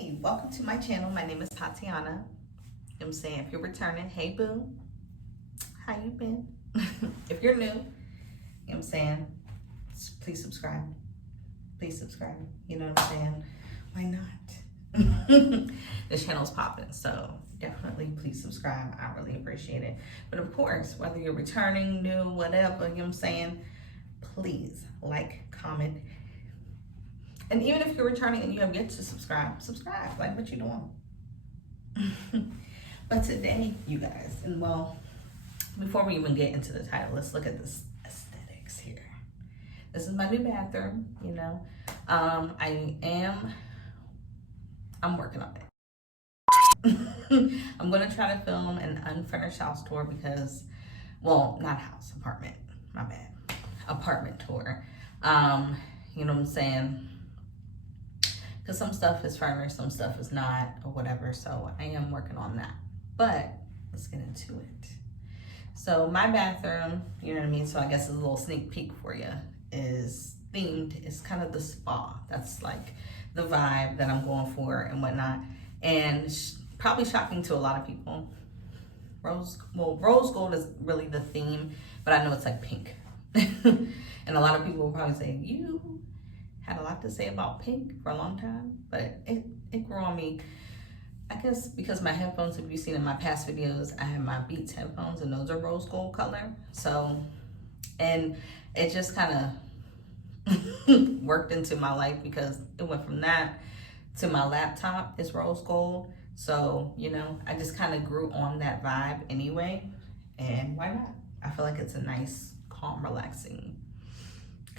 Hey, welcome to my channel. My name is Tatiana. You know what I'm saying? If you're returning, hey boo, how you been? If you're new, you know what I'm saying? Please subscribe. Please subscribe. You know what I'm saying? Why not? This channel's popping, so definitely please subscribe. I really appreciate it. But of course, whether you're returning, new, whatever, you know what I'm saying? Please like, comment. And even if you're returning and you have yet to subscribe, like what you doing? But today, you guys, and well, before we even get into the title, let's look at this aesthetics here. This is my new bathroom, you know. I'm working on it. I'm gonna try to film an unfurnished house tour because, well, not house, apartment, my bad. Apartment tour. You know what I'm saying? Because some stuff is furnished, some stuff is not, or whatever. So I am working on that. But let's get into it. So my bathroom, you know what I mean? So I guess a little sneak peek for you is themed. It's kind of the spa. That's like the vibe that I'm going for and whatnot. And probably shocking to a lot of people. Rose gold is really the theme, but I know it's like pink. And a lot of people will probably say, you had a lot to say about pink for a long time, but it grew on me. I guess because my headphones, if you've seen in my past videos, I have my Beats headphones and those are rose gold color. So, and it just kind of worked into my life because it went from that to my laptop is rose gold. So, you know, I just kind of grew on that vibe anyway. And why not? I feel like it's a nice, calm, relaxing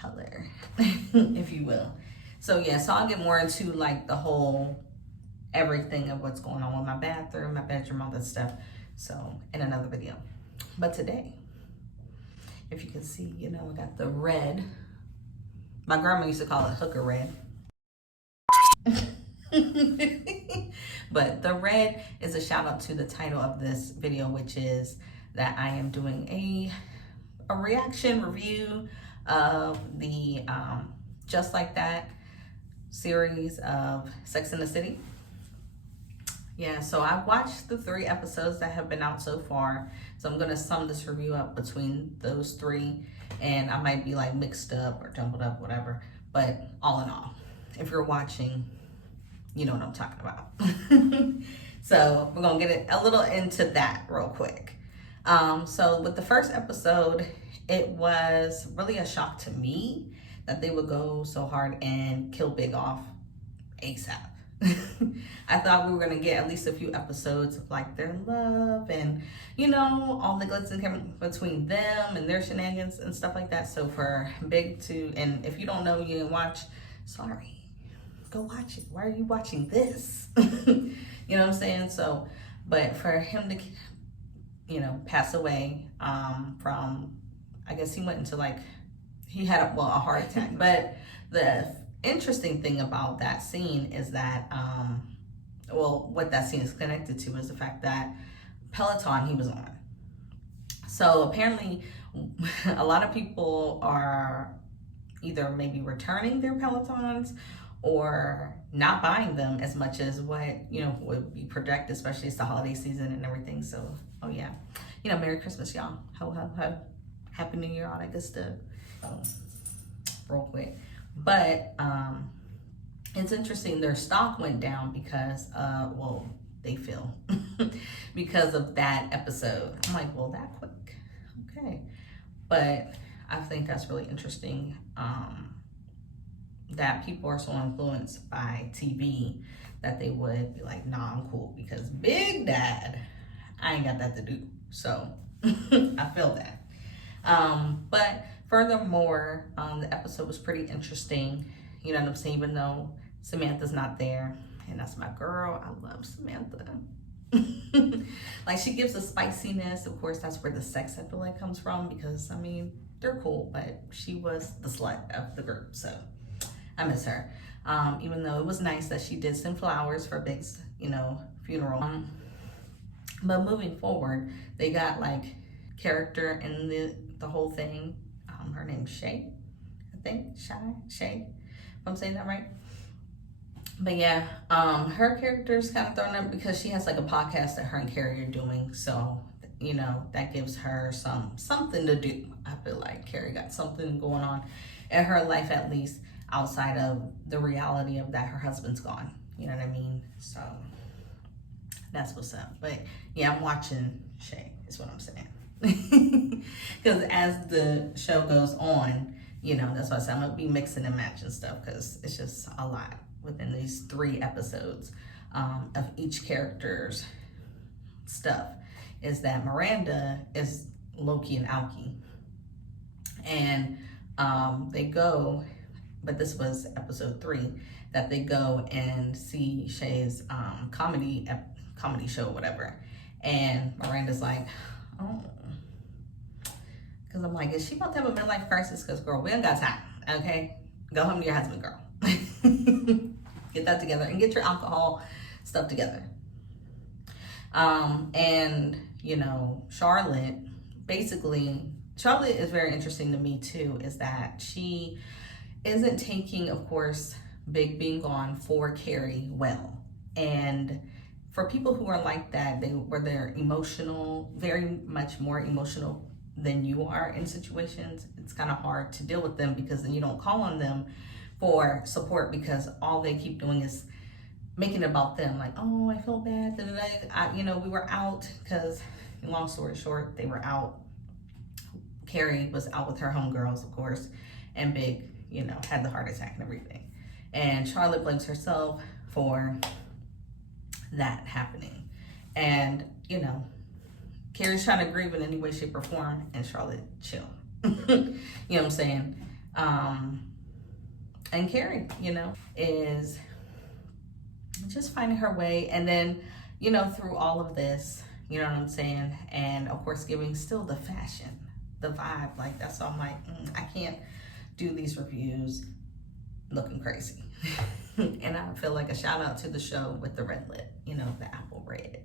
color, if you will. So yeah, so I'll get more into like the whole everything of what's going on with my bathroom, my bedroom, all that stuff. So in another video. But today, if you can see, you know, I got the red. My grandma used to call it hooker red. But the red is a shout out to the title of this video, which is that I am doing a reaction review of the Just Like That series of Sex and the City. Yeah, so I watched the 3 episodes that have been out so far. So I'm gonna sum this review up between those 3, and I might be like mixed up or jumbled up, whatever. But all in all, if you're watching, you know what I'm talking about. So we're gonna get a little into that real quick. So with the first episode, it was really a shock to me that they would go so hard and kill Big off ASAP. I thought we were gonna get at least a few episodes of like their love and, you know, all the glitz and glamour between them and their shenanigans and stuff like that. So for Big to, and if you don't know, you didn't watch, sorry, go watch it. Why are you watching this? You know what I'm saying? So, but for him to, you know, pass away from, I guess he went into like, he had a heart attack. But the interesting thing about that scene is that, what that scene is connected to is the fact that Peloton he was on. So apparently a lot of people are either maybe returning their Pelotons or not buying them as much as what, you know, would be projected, especially it's the holiday season and everything. So, oh yeah, you know, Merry Christmas, y'all. Ho, ho, ho. Happy New Year, all that good stuff. Real quick. But it's interesting, their stock went down because, they feel, because of that episode. I'm like, well, that quick, okay. But I think that's really interesting, that people are so influenced by TV that they would be like, nah, I'm cool because Big Dad, I ain't got that to do. So I feel that. But furthermore, the episode was pretty interesting. You know what I'm saying? Even though Samantha's not there, and that's my girl. I love Samantha. Like she gives a spiciness. Of course, that's where the sex I feel like comes from because I mean, they're cool, but she was the slut of the group. So I miss her. Even though it was nice that she did send flowers for Big's, you know, funeral. But moving forward, they got like character in the whole thing. Her name's Shay, I think. Shay, if I'm saying that right. But yeah, her character's kind of thrown up because she has like a podcast that her and Carrie are doing. So, you know, that gives her something to do. I feel like Carrie got something going on in her life, at least outside of the reality of that her husband's gone. You know what I mean? So that's what's up. But yeah, I'm watching Shay, is what I'm saying. Because as the show goes on, you know, that's why I said I'm gonna be mixing and matching stuff because it's just a lot within these 3 episodes of each character's stuff. Is that Miranda is Loki and Alki, and they go, but this was episode 3, that they go and see Shay's comedy show, whatever, and Miranda's like, oh, because I'm like, is she about to have a midlife crisis? Because girl, we don't got time, okay? Go home to your husband, girl. Get that together and get your alcohol stuff together. And you know, Charlotte is very interesting to me too, is that she isn't taking, of course, Big being gone for Carrie well. And for people who are like that, they're emotional, very much more emotional than you are in situations, it's kind of hard to deal with them because then you don't call on them for support because all they keep doing is making it about them. Like, oh, I feel bad. You know, we were out because, long story short, they were out. Carrie was out with her homegirls, of course, and Big, you know, had the heart attack and everything. And Charlotte blames herself for that happening. And, you know, Carrie's trying to grieve in any way, shape, or form, and Charlotte chill. You know what I'm saying? And Carrie, you know, is just finding her way. And then, you know, through all of this, you know what I'm saying? And of course, giving still the fashion, the vibe. Like, that's all I'm like, I can't do these reviews looking crazy. And I feel like a shout out to the show with the red lip, you know, the apple red.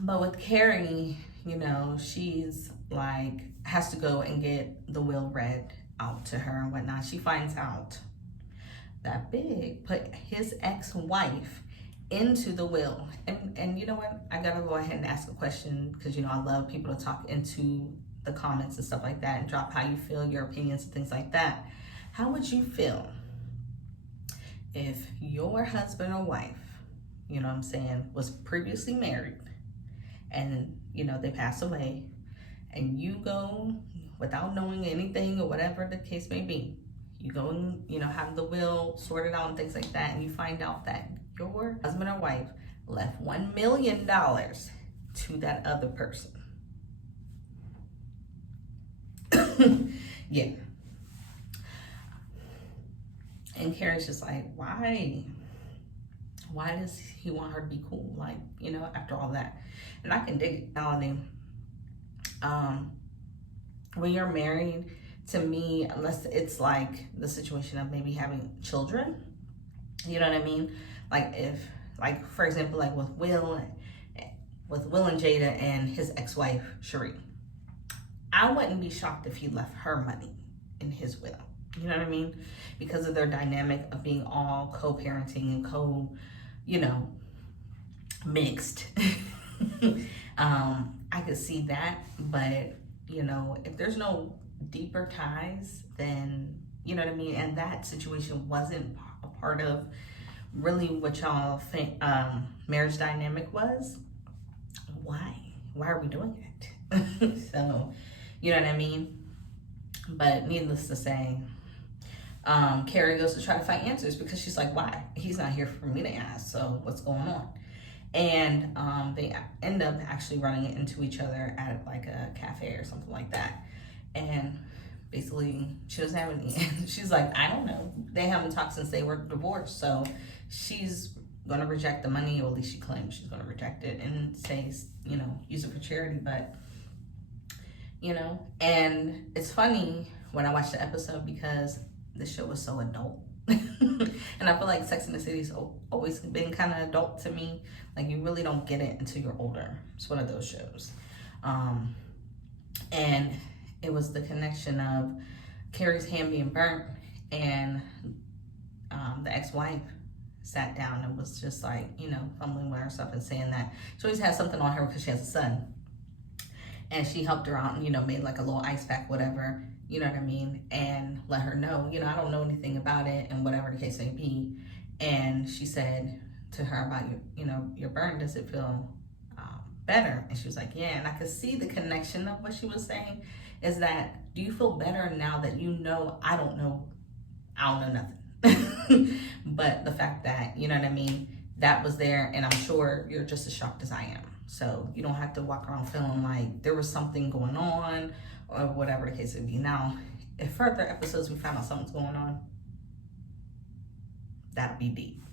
But with Carrie, you know, she's like, has to go and get the will read out to her and whatnot. She finds out that Big put his ex-wife into the will. And you know what? I gotta go ahead and ask a question because, you know, I love people to talk into the comments and stuff like that and drop how you feel, your opinions and things like that. How would you feel if your husband or wife, you know what I'm saying, was previously married and, you know, they pass away and you go without knowing anything or whatever the case may be, you go and, you know, have the will sorted out and things like that, and you find out that your husband or wife left $1 million to that other person. Yeah. And Carrie's just like, why? Why does he want her to be cool? Like, you know, after all that. And I can dig it. When you're married, to me, unless it's like the situation of maybe having children, you know what I mean? Like if, like for example, like with Will and Jada and his ex-wife, Cherie, I wouldn't be shocked if he left her money in his will. You know what I mean? Because of their dynamic of being all co-parenting and you know, mixed. I could see that, but you know, if there's no deeper ties, then, you know what I mean? And that situation wasn't a part of really what y'all think marriage dynamic was. Why are we doing it? So, you know what I mean? But needless to say, Carrie goes to try to find answers because she's like, why? He's not here for me to ask, so what's going on? And they end up actually running into each other at like a cafe or something like that. And basically, she doesn't have any. She's like, I don't know. They haven't talked since they were divorced, so she's gonna reject the money, or at least she claims she's gonna reject it and say, you know, use it for charity. But you know, and it's funny when I watched the episode because the show was so adult. And I feel like Sex and the City's always been kind of adult to me. Like, you really don't get it until you're older. It's one of those shows. And it was the connection of Carrie's hand being burnt and the ex-wife sat down and was just like, you know, fumbling with herself and saying that she always has something on her because she has a son. And she helped her out and, you know, made like a little ice pack, whatever, you know what I mean? And let her know, you know, I don't know anything about it and whatever the case may be. And she said to her about, you know, your burn, does it feel better? And she was like, yeah. And I could see the connection of what she was saying is that, do you feel better now that you know, I don't know nothing. But the fact that, you know what I mean, that was there, and I'm sure you're just as shocked as I am. So you don't have to walk around feeling like there was something going on or whatever the case would be. Now, if further episodes we find out something's going on, that'll be deep.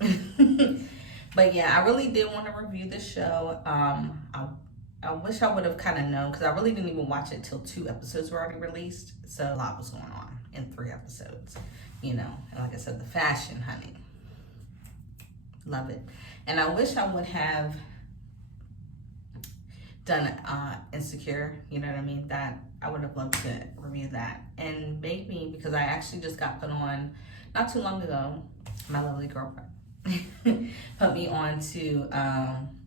But yeah, I really did want to review this show. I wish I would have kind of known, because I really didn't even watch it till 2 episodes were already released. So a lot was going on in 3 episodes, you know. And like I said, the fashion, honey. Love it. And I wish I would have done Insecure, you know what I mean? That I would have loved to review that. And maybe, because I actually just got put on not too long ago, my lovely girlfriend put me on to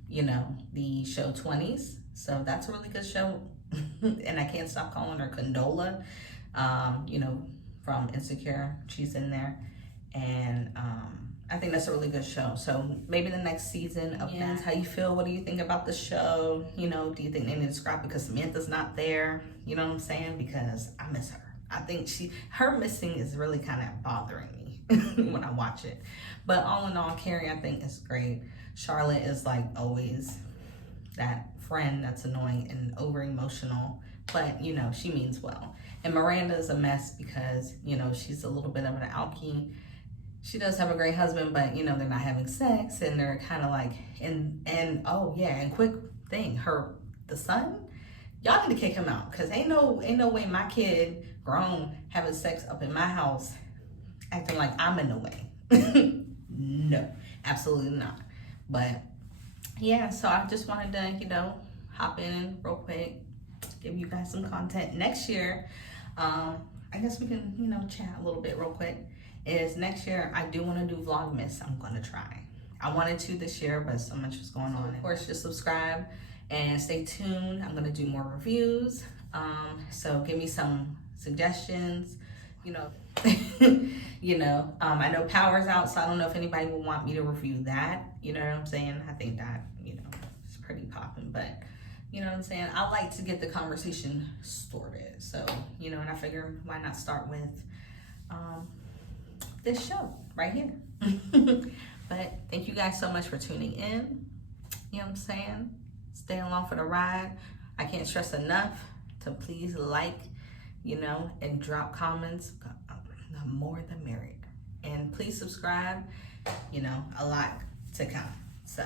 you know, the show 20s. So that's a really good show. And I can't stop calling her Condola, you know, from Insecure. She's in there. And I think that's a really good show. So maybe the next season of that. How you feel? What do you think about the show? You know, do you think they need to scrap because Samantha's not there? You know what I'm saying? Because I miss her. I think her missing is really kind of bothering me when I watch it. But all in all, Carrie, I think is great. Charlotte is like always that friend that's annoying and over emotional, but you know, she means well. And Miranda is a mess because, you know, she's a little bit of an alkie. She does have a great husband, but you know, they're not having sex, and they're kind of like, and oh yeah, and quick thing, the son, y'all need to kick him out, because ain't no way my kid grown having sex up in my house acting like I'm in the way. No, absolutely not. But yeah, so I just wanted to, you know, hop in real quick, give you guys some content. Next year, I guess we can, you know, chat a little bit real quick. Is next year I do want to do Vlogmas. I'm going to try. I wanted to this year, but so much is going on. Of course, just subscribe and stay tuned. I'm going to do more reviews. So give me some suggestions, you know. You know, I know Power's out, so I don't know if anybody will want me to review that. You know what I'm saying? I think that, you know, it's pretty popping, but you know what I'm saying? I like to get the conversation started. So, you know, and I figure why not start with this show right here. But thank you guys so much for tuning in. You know what I'm saying? Stay along for the ride. I can't stress enough to please like, you know, and drop comments. The more the merrier. And please subscribe. You know, a lot to come. So